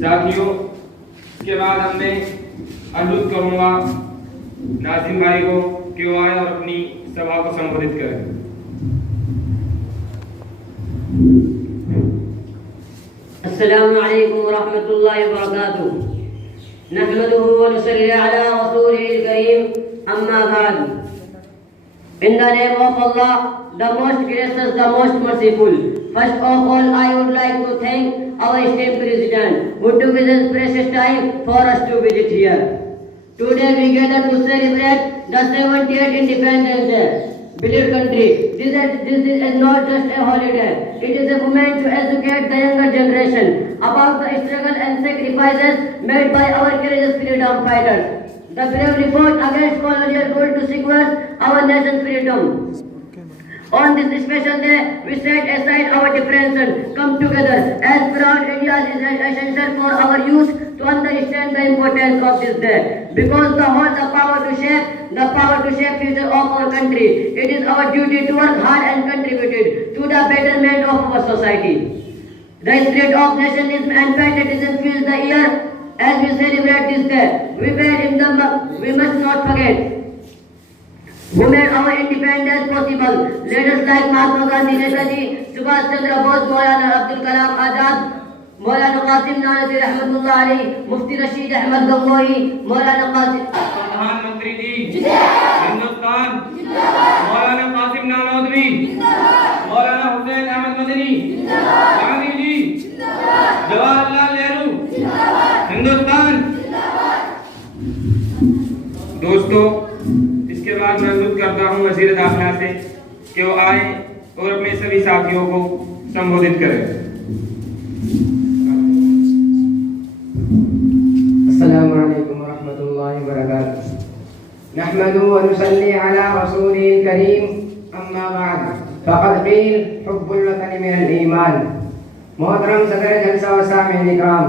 साथियों, इसके बाद मैं अनुरोध करूंगा नाजिम भाई को कि वो आए और अपनी सभा को संबोधित करें। अस्सलामु अलैकुम व रहमतुल्लाहि व बरकातुहू। नहमदुहु व नुसल्ली अला रसूलिल करीम, अम्मा बाद। In the name of Allah, the most gracious, the most merciful. First of all, I would like to thank our esteemed President who took his precious time for us to visit here. Today we gather to celebrate the 70th Independence Day. Beloved country, this is not just a holiday. It is a moment to educate the younger generation about the struggle and sacrifices made by our courageous freedom fighters. The brave fought against colonial rule to secure our nation's freedom. On this special day, we set aside our differences, come together as proud Indians is essential for our youth to understand the importance of this day. Because the power to shape future of our country. It is our duty to work hard and contribute to the betterment of our society. The spirit of nationalism and patriotism fills the air as we celebrate this day. We must not forget who made our independence possible. Leaders like Mahatma Gandhi, Netaji Subhash Chandra Bose, Maulana Abdul Kalam Azad, Maulana Qasim Nanazir Rahmatullah Ali, Mufti Rashid Ahmad Gangohi, Maulana Qasim प्रधानमंत्री जी हिंदुस्तान, मौलाना कासिम नानोदवी, मौलाना हुसैन अहमद मदनी, गांधी जी, जवाहरलाल नेहरू, हिंदुस्तान। दोस्तों, इसके बाद मैं अनुरोध करता हूं वजीर दाखिला से कि वो आए और अपने सभी साथियों को संबोधित करें। अस्सलामु अलैकुम व रहमतुल्लाहि व बरकातुहू। नहमदुहु व नुसल्ली अला रसूलिल करीम, अम्मा बाद। फ़क़द क़ील हुब्बुल वतन मिनल ईमान। मोहतरम सदर जलसा व सामीन इकराम,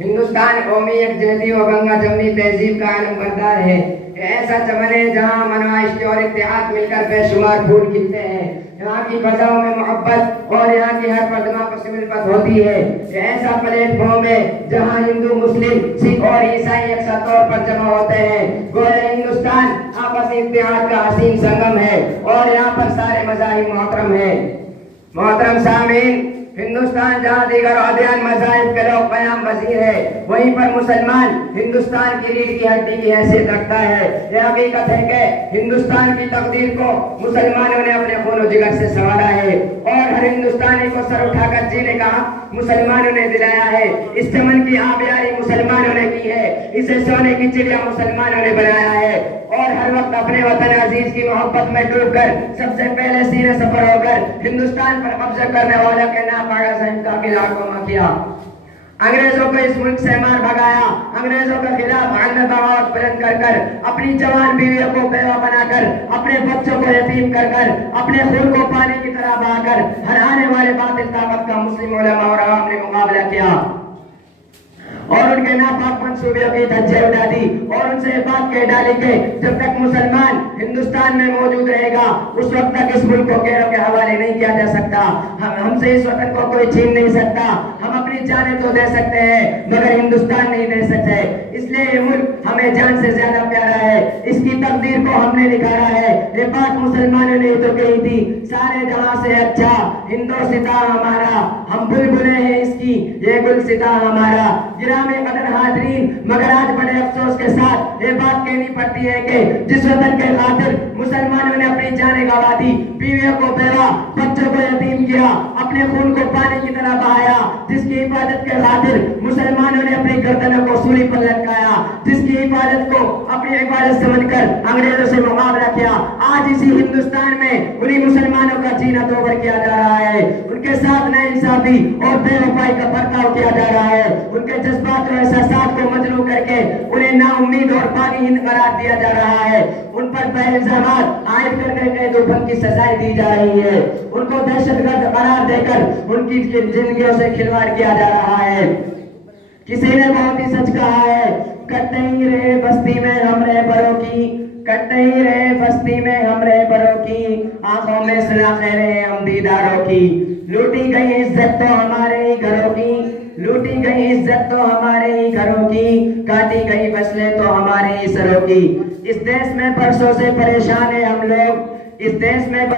हिंदुस्तान कौमी यकजहती व गंगा जमनी तहजीब का आलम बरदार है। ऐसा चमन है जहाँ मनवाइश और इत्तेहाद मिलकर बेशुमार फूल खिलते हैं। यहाँ की फजाओं में मोहब्बत और यहाँ की हर पदमा पर सिमरपत होती है। ऐसा प्लेटफॉर्म है जहाँ हिंदू, मुस्लिम, सिख और ईसाई यकसा तौर पर जमा होते हैं। गोया हिंदुस्तान आपसी इत्तेहाद का हसीन संगम है और यहाँ पर सारे मज़ाहिब मोहतरम है। मोहतरम सामीन, हिंदुस्तान जहाँ दीगर अध्ययन मज़ाहिब के लोग क़याम पज़ीर है, वहीं पर मुसलमान हिंदुस्तान की रीढ़ की हड्डी की हैसियत रखता है। यह हकीकत है कि हिंदुस्तान की तकदीर को मुसलमानों ने अपने खून जिगर से संवारा है और हर हिंदुस्तानी को सर उठाकर जीने का मुसलमानों ने दिलाया है। इस चमन की आबियारी मुसलमानों ने की है, इसे सोने की चिड़िया मुसलमानों ने बनाया है और हर वक्त अपने वतन अजीज की मोहब्बत में डूबकर सबसे पहले सीने सफर होकर हिंदुस्तान पर कब्जा करने वाला के नापाड़ा साहिब का किला को किया। अंग्रेजों को इस मुल्क से मार भगाया, अंग्रेजों के खिलाफ आंदोलन बगावत बुलंद कर कर, अपनी जवान बीवियों को बेवा बनाकर, अपने बच्चों को यतीम कर कर, अपने खून को पानी की तरह बहाकर हर आने वाले बातिल ताकत का मुस्लिम उलमा और आवाम ने मुकाबला किया और उनके नापाक मंसूबियों की धज्जे उड़ा दी और उनसे बात कह डाली कि जब तक मुसलमान हिंदुस्तान में मौजूद रहेगा उस वक्त तक इस मुल्क को गैरों के हवाले नहीं किया जा सकता। हमसे इस वतन को कोई छीन नहीं सकता। हम अपनी जानें तो दे सकते हैं मगर हिंदुस्तान नहीं दे सकते। इसलिए ये मुल्क हमें जान से ज्यादा प्यारा है, इसकी तकदीर को हमने निखारा है। ये बात मुसलमानों ने तो कही थी, सारे जहां से अच्छा हिंदुस्तान हमारा, हम बुलबुलें हैं इसकी, ये गुलसिता हमारा। में कदर हाजरीन, मगर आज बड़े अफसोस के साथ ये बात कहनी पड़ती है कि जिस वतन के खातिर मुसलमानों ने अपनी जानें गंवा दी, बीवियों को बेवा, बच्चों को यतीम किया, अपने खून को पानी की तरह बहाया, जिसकी हिफाजत के खातिर मुसलमानों ने अपनी गर्दनों को सूली पर लटकाया, जिसकी हिफाजत को अपनी इबादत समझकर अंग्रेजों से मुकाबला किया, आज इसी हिंदुस्तान में उन्हीं मुसलमानों का जीना तोड़ किया जा रहा है, उनके साथ नाइंसाफी और बेवफाई का बर्ताव किया जा रहा है, उनके जज्बात और एहसासात को मजलूम करके उन्हें नाउम्मीद और बागीहीन करार दिया जा रहा है, उन पर बेइल्जामात आयद करके कैद-ओ-फन की सजाएं दी जा रही है, उनको दहशतगर्द करार देकर उनकी जिंदगियों से खिलवाड़ किया जा रहा है। किसी ने बहुत ही सच कहा है, कट नहीं रहे बस्ती में हम रहबरों की, कट नहीं रहे बस्ती में हम रहबरों की, आंखों में सुराखें रहे हम दीदारों की, लूटी गई इज्जत तो हमारे ही घरों की, लूटी गई इज्जत तो हमारे ही घरों की, काटी गई फसलें तो हमारे ही सरों की। इस देश में बरसों से परेशान है हम लोग, इस देश में